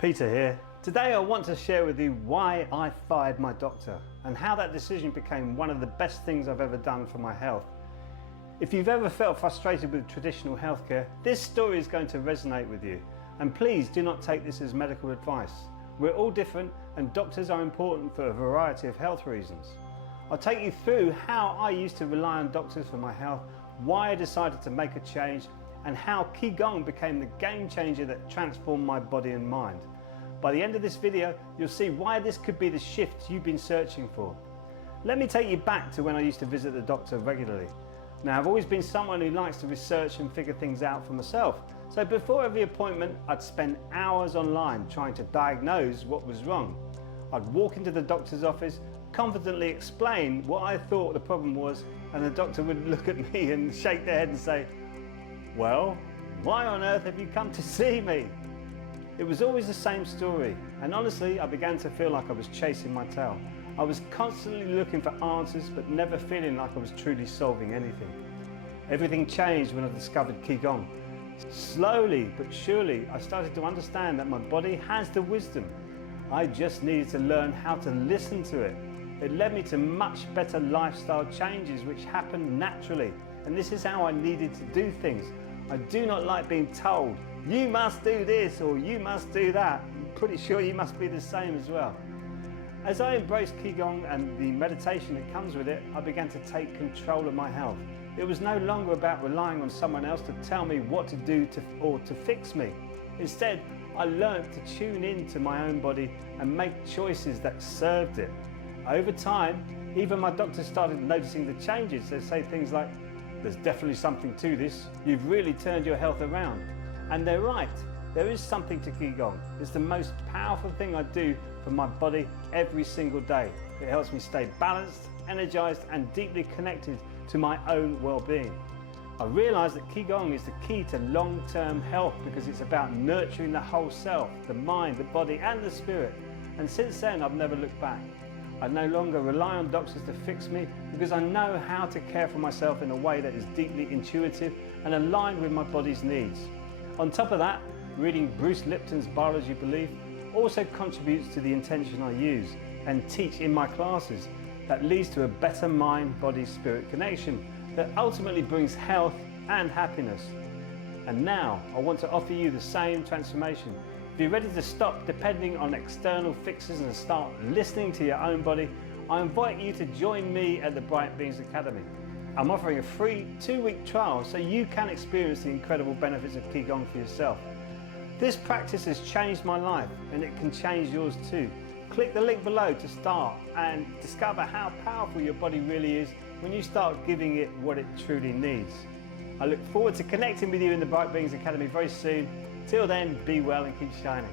Peter here. Today I want to share with you why I fired my doctor and how that decision became one of the best things I've ever done for my health. If you've ever felt frustrated with traditional healthcare, this story is going to resonate with you. And please do not take this as medical advice. We're all different and doctors are important for a variety of health reasons. I'll take you through how I used to rely on doctors for my health, why I decided to make a change, and how Qigong became the game changer that transformed my body and mind. By the end of this video, you'll see why this could be the shift you've been searching for. Let me take you back to when I used to visit the doctor regularly. Now, I've always been someone who likes to research and figure things out for myself. So before every appointment, I'd spend hours online trying to diagnose what was wrong. I'd walk into the doctor's office, confidently explain what I thought the problem was, and the doctor would look at me and shake their head and say, "Well, why on earth have you come to see me?" It was always the same story, and honestly I began to feel like I was chasing my tail. I was constantly looking for answers but never feeling like I was truly solving anything. Everything changed when I discovered Qigong. Slowly but surely I started to understand that my body has the wisdom. I just needed to learn how to listen to it. It led me to much better lifestyle changes which happened naturally, and this is how I needed to do things. I do not like being told, "You must do this" or "You must do that." I'm pretty sure you must be the same as well. As I embraced Qigong and the meditation that comes with it, I began to take control of my health. It was no longer about relying on someone else to tell me what to do or to fix me. Instead, I learned to tune into my own body and make choices that served it. Over time, even my doctor started noticing the changes. They say things like, "There's definitely something to this. You've really turned your health around." And they're right. There is something to Qigong. It's the most powerful thing I do for my body every single day. It helps me stay balanced, energized, and deeply connected to my own well-being. I realized that Qigong is the key to long-term health because it's about nurturing the whole self, the mind, the body, and the spirit. And since then, I've never looked back. I no longer rely on doctors to fix me because I know how to care for myself in a way that is deeply intuitive and aligned with my body's needs. On top of that, reading Bruce Lipton's Biology Belief also contributes to the intention I use and teach in my classes that leads to a better mind-body-spirit connection that ultimately brings health and happiness. And now I want to offer you the same transformation. If you're ready to stop depending on external fixes and start listening to your own body, I invite you to join me at the Bright Beings Academy. I'm offering a free 2-week trial so you can experience the incredible benefits of Qigong for yourself. This practice has changed my life and it can change yours too. Click the link below to start and discover how powerful your body really is when you start giving it what it truly needs. I look forward to connecting with you in the Bright Beings Academy very soon. Till then, be well and keep shining.